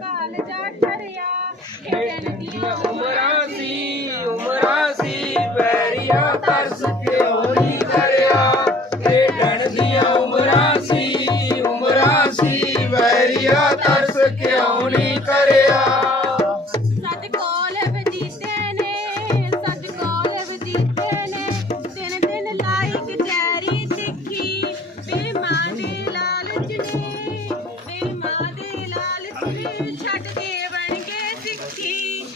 काल जा चरिया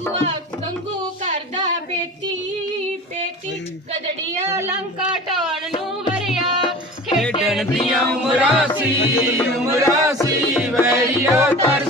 ਬੁਆ ਸੰਗੂ ਕਰਦਾ ਪੇਤੀ ਪੇਤੀ ਕਦੜੀਆਂ ਲੰਕਾ ਟਾਣ ਨੂੰ ਵਰਿਆ ਖੇਡਣ ਦੀਆਂ ਉਮਰਾਂ ਸੀ ਉਮਰਾਂ ਸੀ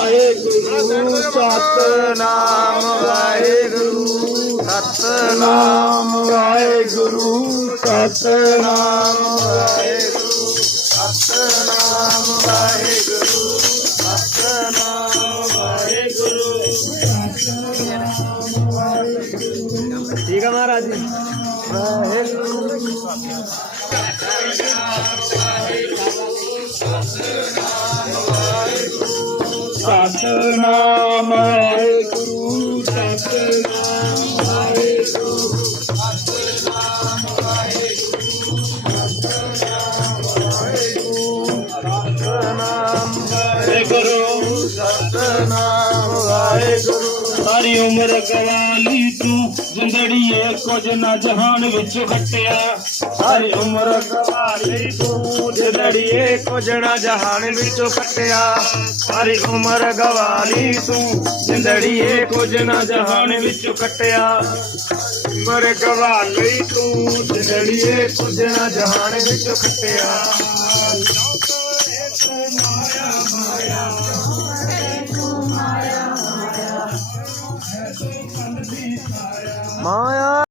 Waheguru Satnam Waheguru Satnam Waheguru Satnam Thank you. Namah. ਉਮਰ ਗਵਾਲੀ ਤੂੰ ਜਿੰਦੜੀਏ ਕੁਝ ਨਾ ਜਹਾਨ ਵਿੱਚ ਘਟਿਆ ਸਾਰੀ ਉਮਰ ਗਵਾਲੀ ਤੂੰ ਜਿੰਦੜੀਏ ਕੁਝ ਨਾ ਜਹਾਨ ਵਿੱਚ ਘਟਿਆ ਸਾਰੀ ਉਮਰ ਗਵਾਲੀ ਤੂੰ ਜਿੰਦੜੀਏ ਕੁਝ ਨਾ ਜਹਾਨ ਵਿੱਚ ਘਟਿਆ ਉਮਰ ਗਵਾਲੀ ਤੂੰ ਜਿੰਦੜੀਏ ਕੁਝ ਨਾ ਜਹਾਨ ਵਿੱਚ ਘਟਿਆ ਲੋਕ ਇੱਕ ਮਾਇਆ ਮਾਇਆ 忙呀。